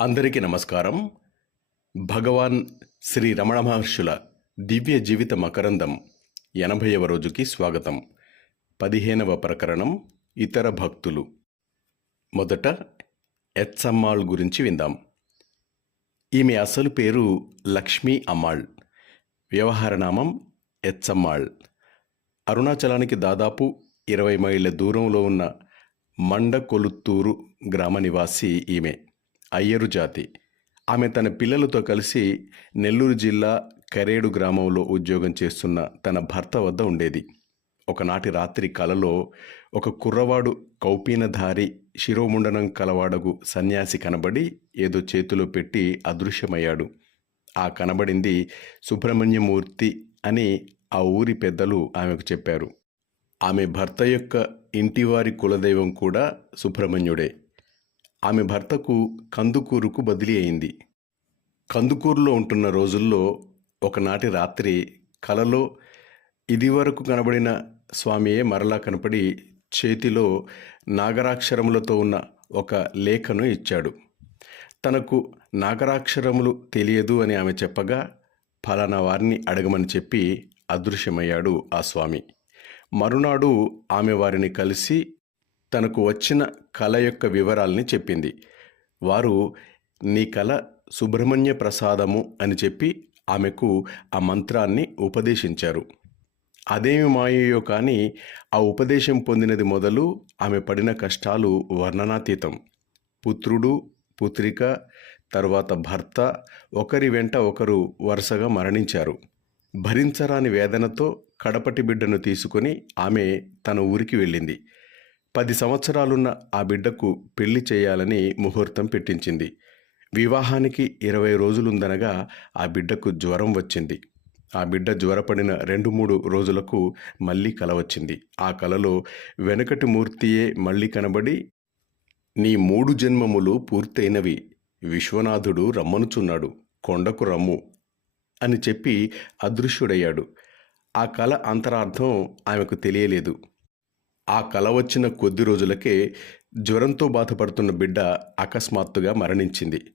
అందరికీ నమస్కారం. భగవాన్ శ్రీ రమణ మహర్షుల దివ్య జీవిత మకరందం ఎనభైవ రోజుకి స్వాగతం. పదిహేనవ ప్రకరణం ఇతర భక్తులు. మొదట ఎత్సమ్మాళ్ గురించి విందాం. ఈమె అసలు పేరు లక్ష్మీ అమ్మాళ్. వ్యవహార నామం ఎత్సమ్మాళ్. అరుణాచలానికి దాదాపు ఇరవై మైళ్ళ దూరంలో ఉన్న మండకొలుత్తూరు గ్రామ నివాసి ఈమె. అయ్యరు జాతి. ఆమె తన పిల్లలతో కలిసి నెల్లూరు జిల్లా కరేడు గ్రామంలో ఉద్యోగం చేస్తున్న తన భర్త వద్ద ఉండేది. ఒకనాటి రాత్రి కలలో ఒక కుర్రవాడు కౌపీనధారి శిరోముండనం కలవాడగు సన్యాసి కనబడి ఏదో చేతిలో పెట్టి అదృశ్యమయ్యాడు. ఆ కనబడింది సుబ్రహ్మణ్యమూర్తి అని ఆ ఊరి పెద్దలు ఆమెకు చెప్పారు. ఆమె భర్త యొక్క ఇంటివారి కులదైవం కూడా సుబ్రహ్మణ్యుడే. ఆమె భర్తకు కందుకూరుకు బదిలీ అయింది. కందుకూరులో ఉంటున్న రోజుల్లో ఒకనాటి రాత్రి కలలో ఇదివరకు కనబడిన స్వామియే మరలా కనపడి చేతిలో నాగరాక్షరములతో ఉన్న ఒక లేఖను ఇచ్చాడు. తనకు నాగరాక్షరములు తెలియదు అని ఆమె చెప్పగా ఫలానా వారిని అడగమని చెప్పి అదృశ్యమయ్యాడు ఆ స్వామి. మరునాడు ఆమె వారిని కలిసి తనకు వచ్చిన కళ యొక్క వివరాల్ని చెప్పింది. వారు నీ కళ సుబ్రహ్మణ్య ప్రసాదము అని చెప్పి ఆమెకు ఆ మంత్రాన్ని ఉపదేశించారు. అదేమి మాయయో కానీ ఆ ఉపదేశం పొందినది మొదలు ఆమె పడిన కష్టాలు వర్ణనాతీతం. పుత్రుడు పుత్రిక తర్వాత భర్త ఒకరి వెంట ఒకరు వరుసగా మరణించారు. భరించరాని వేదనతో కడపటి బిడ్డను తీసుకొని ఆమె తన ఊరికి వెళ్ళింది. పది సంవత్సరాలున్న ఆ బిడ్డకు పెళ్ళి చేయాలని ముహూర్తం పెట్టించింది. వివాహానికి ఇరవై రోజులుందనగా ఆ బిడ్డకు జ్వరం వచ్చింది. ఆ బిడ్డ జ్వరపడిన రెండు మూడు రోజులకు మళ్ళీ కల వచ్చింది. ఆ కలలో వెనకటి మూర్తియే మళ్ళీ కనబడి నీ మూడు జన్మములు పూర్తయినవి. విశ్వనాథుడు రమ్మనుచున్నాడు. కొండకు రమ్ము అని చెప్పి అదృశ్యుడయ్యాడు. ఆ కళ అంతరార్థం ఆమెకు తెలియలేదు. ఆ కల వచ్చిన కొద్ది రోజులకే జ్వరంతో బాధపడుతున్న బిడ్డ అకస్మాత్తుగా మరణించింది.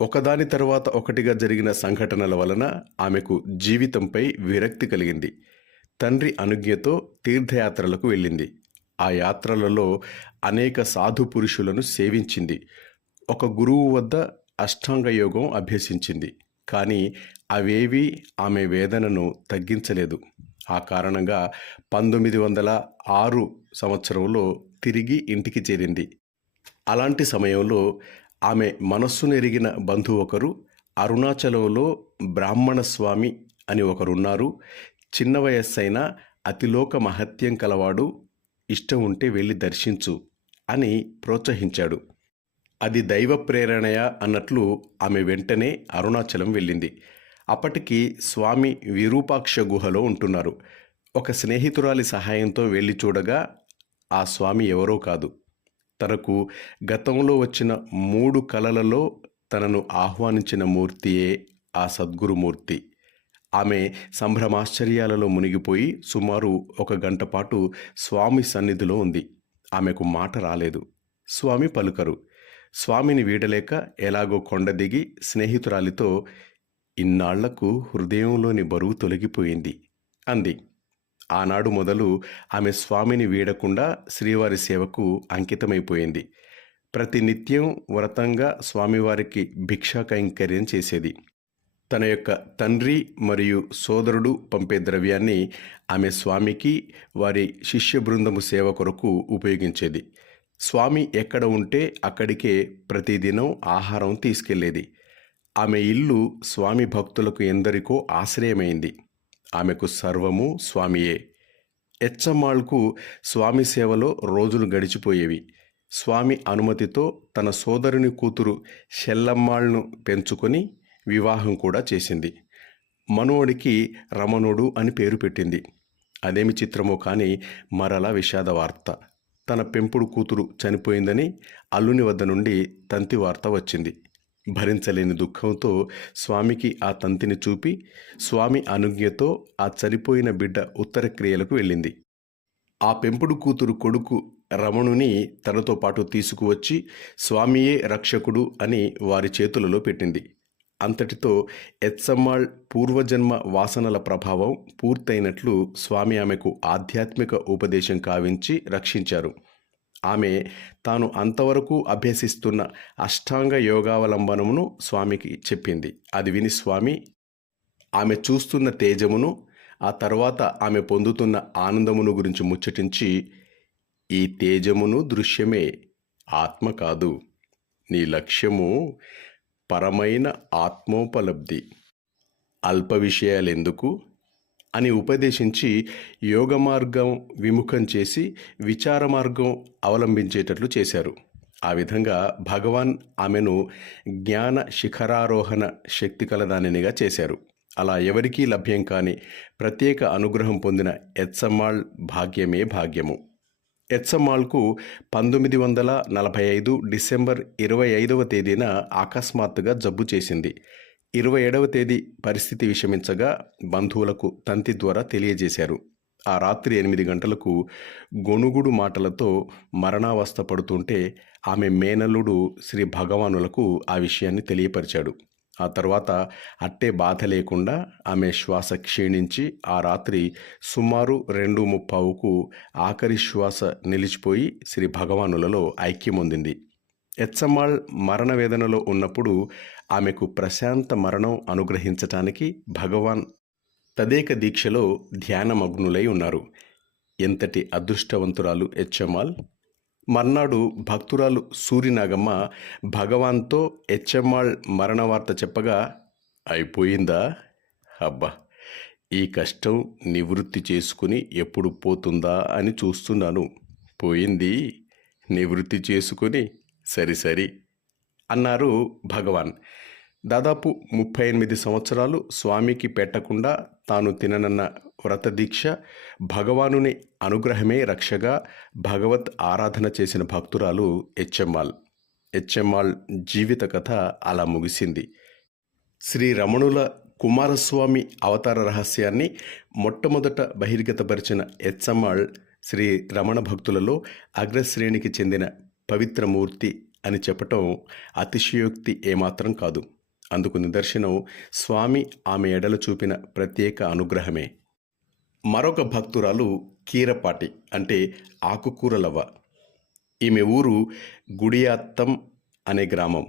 ఒకదాని తర్వాత ఒకటిగా జరిగిన సంఘటనల వలన ఆమెకు జీవితంపై విరక్తి కలిగింది. తండ్రి అనుజ్ఞతో తీర్థయాత్రలకు వెళ్ళింది. ఆ యాత్రలలో అనేక సాధు పురుషులను సేవించింది. ఒక గురువు వద్ద అష్టాంగ యోగం అభ్యసించింది. కానీ అవేవీ ఆమె వేదనను తగ్గించలేదు. ఆ కారణంగా పంతొమ్మిది వందల ఆరు సంవత్సరంలో తిరిగి ఇంటికి చేరింది. అలాంటి సమయంలో ఆమె మనస్సును ఎరిగిన బంధువు ఒకరు అరుణాచలంలో బ్రాహ్మణ స్వామి అని ఒకరున్నారు. చిన్న వయస్సైన అతిలోక మహత్యం కలవాడు ఇష్టం ఉంటే వెళ్ళి దర్శించు అని ప్రోత్సహించాడు. అది దైవ ప్రేరణయ అన్నట్లు ఆమె వెంటనే అరుణాచలం వెళ్ళింది. అప్పటికి స్వామి విరూపాక్ష గుహలో ఉంటున్నారు. ఒక స్నేహితురాలి సహాయంతో వెళ్ళి చూడగా ఆ స్వామి ఎవరో కాదు. తనకు గతంలో వచ్చిన మూడు కలలలో తనను ఆహ్వానించిన మూర్తియే ఆ సద్గురుమూర్తి. ఆమె సంభ్రమాశ్చర్యాలలో మునిగిపోయి సుమారు ఒక గంట పాటు స్వామి సన్నిధిలో ఉంది. ఆమెకు మాట రాలేదు. స్వామి పలుకరు. స్వామిని వీడలేక ఎలాగో కొండ దిగి స్నేహితురాలితో ఇన్నాళ్ళకు హృదయంలోని బరువు తొలగిపోయింది అంది. ఆనాడు మొదలు ఆమె స్వామిని వీడకుండా శ్రీవారి సేవకు అంకితమైపోయింది. ప్రతినిత్యం వ్రతంగా స్వామివారికి భిక్షా కైంకర్యం చేసేది. తన యొక్క తండ్రి మరియు సోదరుడు పంపే ద్రవ్యాన్ని ఆమె స్వామికి వారి శిష్య బృందము సేవ కొరకు ఉపయోగించేది. స్వామి ఎక్కడ ఉంటే అక్కడికే ప్రతిదినం ఆహారం తీసుకెళ్ళేది. ఆమె ఇల్లు స్వామి భక్తులకు ఎందరికో ఆశ్రయమైంది. ఆమెకు సర్వము స్వామియే. ఎచ్చమ్మాళ్కు స్వామి సేవలో రోజులు గడిచిపోయేవి. స్వామి అనుమతితో తన సోదరుని కూతురు షెల్లమ్మాళ్ను పెంచుకొని వివాహం కూడా చేసింది. మనోడికి రమణుడు అని పేరు పెట్టింది. అదేమి చిత్రమో కానీ మరలా విషాద వార్త. తన పెంపుడు కూతురు చనిపోయిందని అల్లుని వద్ద నుండి తంతి వార్త వచ్చింది. భరించలేని దుఃఖంతో స్వామికి ఆ తంతిని చూపి స్వామి అనుజ్ఞతో ఆ చనిపోయిన బిడ్డ ఉత్తర క్రియలకు వెళ్ళింది. ఆ పెంపుడు కూతురు కొడుకు రమణుని తనతో పాటు తీసుకువచ్చి స్వామియే రక్షకుడు అని వారి చేతులలో పెట్టింది. అంతటితో ఎత్సమ్మాళ్ పూర్వజన్మ వాసనల ప్రభావం పూర్తయినట్లు స్వామి ఆమెకు ఆధ్యాత్మిక ఉపదేశం కావించి రక్షించారు. ఆమె తాను అంతవరకు అభ్యసిస్తున్న అష్టాంగ యోగావలంబనమును స్వామికి చెప్పింది. అది విని స్వామి ఆమె చూస్తున్న తేజమును ఆ తర్వాత ఆమె పొందుతున్న ఆనందమును గురించి ముచ్చటించి ఈ తేజమును దృశ్యమే ఆత్మ కాదు నీ లక్ష్యము పరమైన ఆత్మోపలబ్ధి. అల్ప విషయాలెందుకు? అని ఉపదేశించి యోగ మార్గం విముఖం చేసి విచార మార్గం అవలంబించేటట్లు చేశారు. ఆ విధంగా భగవాన్ ఆమెను జ్ఞాన శిఖరారోహణ శక్తి కలదానినిగా చేశారు. అలా ఎవరికీ లభ్యం కాని ప్రత్యేక అనుగ్రహం పొందిన ఎత్సమ్మాళ్ భాగ్యమే భాగ్యము. ఎత్సమ్మాళ్కు పంతొమ్మిది వందల నలభై ఐదు డిసెంబర్ ఇరవై ఐదవ తేదీన అకస్మాత్తుగా జబ్బు చేసింది. ఇరవై ఏడవ తేదీ పరిస్థితి విషమించగా బంధువులకు తంతి ద్వారా తెలియజేశారు. ఆ రాత్రి ఎనిమిది గంటలకు గొణుగుడు మాటలతో మరణావస్థ పడుతుంటే ఆమె మేనల్లుడు శ్రీ భగవానులకు ఆ విషయాన్ని తెలియపరిచాడు. ఆ తర్వాత అట్టే బాధ లేకుండా ఆమె శ్వాస క్షీణించి ఆ రాత్రి సుమారు రెండు ముప్పావుకు ఆఖరి శ్వాస నిలిచిపోయి శ్రీ భగవానులలో ఐక్యమొందింది. ఎచ్చమ్మాళ్ మరణ వేదనలో ఉన్నప్పుడు ఆమెకు ప్రశాంత మరణం అనుగ్రహించటానికి భగవాన్ తదేక దీక్షలో ధ్యానమగ్నులై ఉన్నారు. ఎంతటి అదృష్టవంతురాలు ఎచ్చమ్మాల్ మర్నాడు భక్తురాలు సూరినాగమ్మ భగవాన్తో ఎచ్చమ్మాళ్ మరణ వార్త చెప్పగా అయిపోయిందా? అబ్బా ఈ కష్టం నివృత్తి చేసుకుని ఎప్పుడు పోతుందా? అని చూస్తున్నాను. పోయింది. నివృత్తి చేసుకుని సరి సరి అన్నారు భగవాన్. దాదాపు ముప్పై ఎనిమిది సంవత్సరాలు స్వామికి పెట్టకుండా తాను తిననన్న వ్రత దీక్ష భగవానుని అనుగ్రహమే రక్షగా భగవత్ ఆరాధన చేసిన భక్తురాలు హెచ్ఎంఆల్ హెచ్ఎంఆల్ జీవిత కథ అలా ముగిసింది. శ్రీ రమణుల కుమారస్వామి అవతార రహస్యాన్ని మొట్టమొదట బహిర్గతపరిచిన హెచ్ఎంఆల్ శ్రీ రమణ భక్తులలో అగ్రశ్రేణికి చెందిన పవిత్రమూర్తి అని చెప్పటం అతిశయోక్తి ఏమాత్రం కాదు. అందుకు నిదర్శనం స్వామి ఆమె ఎడలు చూపిన ప్రత్యేక అనుగ్రహమే. మరొక భక్తురాలు కీరపాటి అంటే ఆకుకూరలవ్వ ఈమె ఊరు గుడియాత్తం అనే గ్రామం.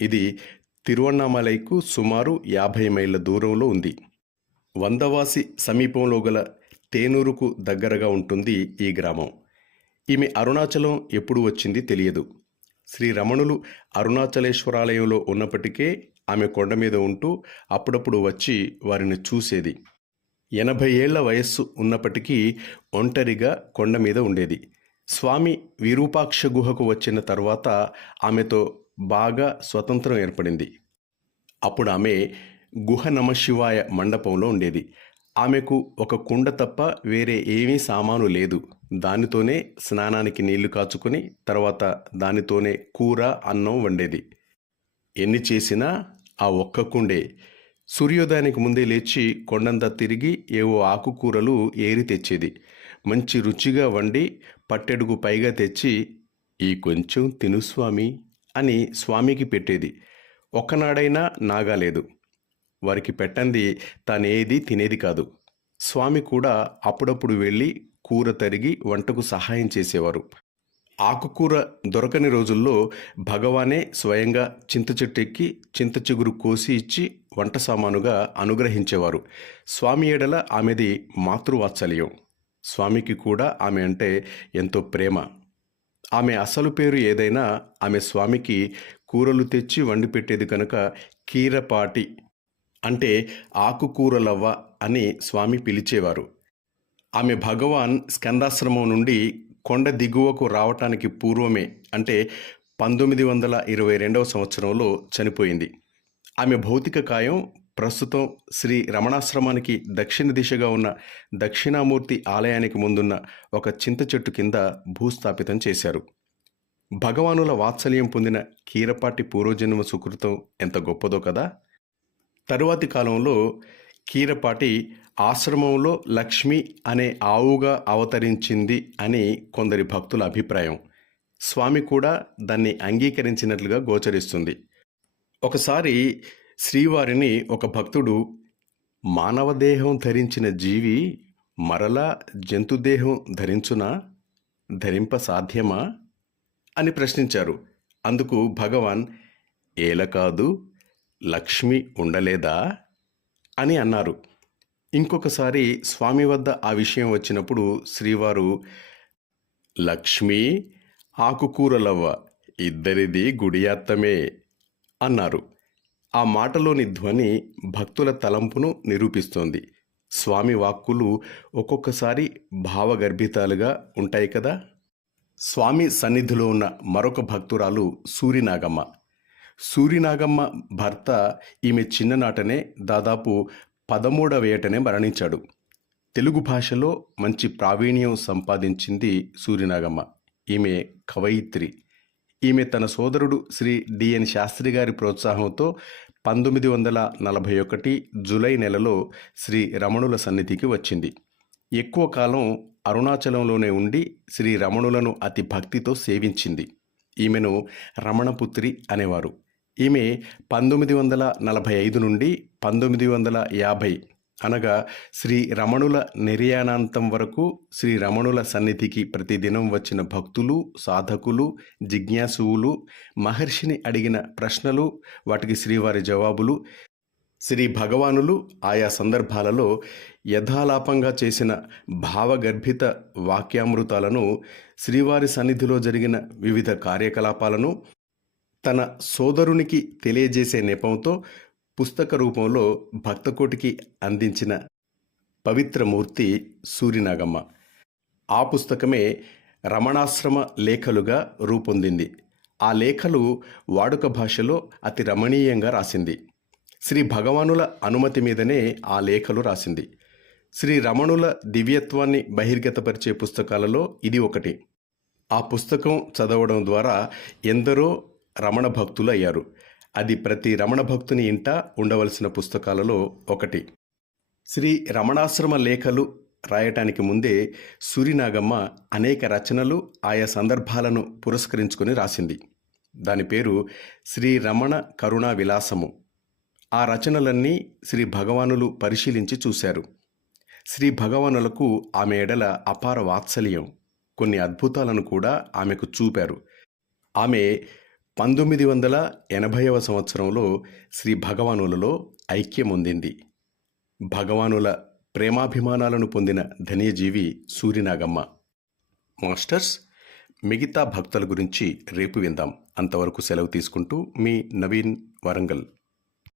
ఇది తిరువണ്ണామలైకు సుమారు యాభై మైళ్ళ దూరంలో ఉంది. వందవాసి సమీపంలో గల తేనూరుకు దగ్గరగా ఉంటుంది ఈ గ్రామం. ఈమె అరుణాచలం ఎప్పుడు వచ్చింది తెలియదు. శ్రీ రమణులు అరుణాచలేశ్వరాలయంలో ఉన్నప్పటికే ఆమె కొండ మీద ఉంటూ అప్పుడప్పుడు వచ్చి వారిని చూసేది. ఎనభై ఏళ్ళ వయస్సు ఉన్నప్పటికీ ఒంటరిగా కొండ మీద ఉండేది. స్వామి విరూపాక్ష గుహకు వచ్చిన తర్వాత ఆమెతో బాగా స్వతంత్రం ఏర్పడింది. అప్పుడు ఆమె గుహ నమశివాయ మండపంలో ఉండేది. ఆమెకు ఒక కుండ తప్ప వేరే ఏమీ సామాను లేదు. దానితోనే స్నానానికి నీళ్ళు కాచుకుని తర్వాత దానితోనే కూర అన్నం వండేది. ఎన్ని చేసినా ఆ ఒక్క కుండే. సూర్యోదయానికి ముందే లేచి కొండంతా తిరిగి ఏవో ఆకుకూరలు ఏరి తెచ్చేది. మంచి రుచిగా వండి పట్టెడుగు పైగా తెచ్చి ఈ కొంచెం తిను స్వామి అని స్వామికి పెట్టేది. ఒక్కనాడైనా నాగాలేదు. వారికి పెట్టంది తానేది తినేది కాదు. స్వామి కూడా అప్పుడప్పుడు వెళ్ళి కూర తరిగి వంటకు సహాయం చేసేవారు. ఆకుకూర దొరకని రోజుల్లో భగవానే స్వయంగా చింత చెట్టు ఎక్కి చింత చిగురు కోసి ఇచ్చి వంట సామానుగా అనుగ్రహించేవారు. స్వామి ఏడల ఆమెది మాతృవాత్సల్యం. స్వామికి కూడా ఆమె అంటే ఎంతో ప్రేమ. ఆమె అసలు పేరు ఏదైనా ఆమె స్వామికి కూరలు తెచ్చి వండి పెట్టేది కనుక కీరపాటి అంటే ఆకుకూరలవ్వ అని స్వామి పిలిచేవారు. ఆమె భగవాన్ స్కందాశ్రమం నుండి కొండ దిగువకు రావటానికి పూర్వమే అంటే పంతొమ్మిది వందల ఇరవై రెండవ సంవత్సరంలో చనిపోయింది. ఆమె భౌతిక కాయం ప్రస్తుతం శ్రీ రమణాశ్రమానికి దక్షిణ దిశగా ఉన్న దక్షిణామూర్తి ఆలయానికి ముందున్న ఒక చింత చెట్టు కింద భూస్థాపితం చేశారు. భగవానుల వాత్సల్యం పొందిన కీరపాటి పూర్వజన్మ సుకృతం ఎంత గొప్పదో కదా! తరువాతి కాలంలో కీరపాటి ఆశ్రమంలో లక్ష్మి అనే ఆవుగా అవతరించింది అని కొందరి భక్తుల అభిప్రాయం. స్వామి కూడా దాన్ని అంగీకరించినట్లుగా గోచరిస్తుంది. ఒకసారి శ్రీవారిని ఒక భక్తుడు మానవ దేహం ధరించిన జీవి మరలా జంతుదేహం ధరించునా? ధరింప సాధ్యమా? అని ప్రశ్నించారు. అందుకు భగవాన్ ఏల కాదు లక్ష్మి ఉండలేదా అని అన్నారు. ఇంకొకసారి స్వామి వద్ద ఆ విషయం వచ్చినప్పుడు శ్రీవారు లక్ష్మి ఆకుకూరలవ్వ ఇద్దరిది గుడియాత్తమే అన్నారు. ఆ మాటలోని ధ్వని భక్తుల తలంపును నిరూపిస్తోంది. స్వామి వాక్కులు ఒక్కొక్కసారి భావగర్భితాలుగా ఉంటాయి కదా? స్వామి సన్నిధిలో ఉన్న మరొక భక్తురాలు సూరినాగమ్మ సూరినాగమ్మ భర్త ఈమె చిన్ననాటనే దాదాపు పదమూడవ ఏటనే మరణించాడు. తెలుగు భాషలో మంచి ప్రావీణ్యం సంపాదించింది సూర్యనాగమ్మ. ఈమె కవయిత్రి. ఈమె తన సోదరుడు శ్రీ డిఎన్ శాస్త్రి గారి ప్రోత్సాహంతో పంతొమ్మిది వందల నలభై ఒకటి జూలై నెలలో శ్రీ రమణుల సన్నిధికి వచ్చింది. ఎక్కువ కాలం అరుణాచలంలోనే ఉండి శ్రీ రమణులను అతి భక్తితో సేవించింది. ఈమెను రమణపుత్రి అనేవారు. ఈమె పంతొమ్మిది వందల నలభై ఐదు నుండి పంతొమ్మిది వందల యాభై అనగా శ్రీ రమణుల నిర్యాణాంతం వరకు శ్రీ రమణుల సన్నిధికి ప్రతిదినం వచ్చిన భక్తులు సాధకులు జిజ్ఞాసువులు మహర్షిని అడిగిన ప్రశ్నలు వాటికి శ్రీవారి జవాబులు శ్రీ భగవానులు ఆయా సందర్భాలలో యథాలాపంగా చేసిన భావగర్భిత వాక్యామృతాలను శ్రీవారి సన్నిధిలో జరిగిన వివిధ కార్యకలాపాలను తన సోదరునికి తెలియజేసే నెపంతో పుస్తక రూపంలో భక్తకోటికి అందించిన పవిత్రమూర్తి సూరినాగమ్మ ఆ పుస్తకమే రమణాశ్రమ లేఖలుగా రూపొందింది. ఆ లేఖలు వాడుక భాషలో అతి రమణీయంగా రాసింది. శ్రీ భగవానుల అనుమతి మీదనే ఆ లేఖలు రాసింది. శ్రీ రమణుల దివ్యత్వాన్ని బహిర్గతపరిచే పుస్తకాలలో ఇది ఒకటి. ఆ పుస్తకం చదవడం ద్వారా ఎందరో రమణ భక్తులు అయ్యారు. అది ప్రతి రమణ భక్తుని ఇంట ఉండవలసిన పుస్తకాలలో ఒకటి. శ్రీ రమణాశ్రమ లేఖలు రాయటానికి ముందే సూరినాగమ్మ అనేక రచనలు ఆయా సందర్భాలను పురస్కరించుకొని రాసింది. దాని పేరు శ్రీ రమణ కరుణా విలాసము. ఆ రచనలన్నీ శ్రీ భగవానులు పరిశీలించి చూశారు. శ్రీ భగవానులకు ఆమె ఎడల అపార వాత్సల్యం. కొన్ని అద్భుతాలను కూడా ఆమెకు చూపారు. ఆమె పంతొమ్మిది వందల ఎనభైవ సంవత్సరంలో శ్రీ భగవానులలో ఐక్యం పొందింది భగవానుల ప్రేమాభిమానాలను పొందిన ధన్యజీవి సూరినాగమ్మ మాస్టర్స్ మిగతా భక్తుల గురించి రేపు విందాం. అంతవరకు సెలవు తీసుకుంటూ మీ నవీన్ వరంగల్.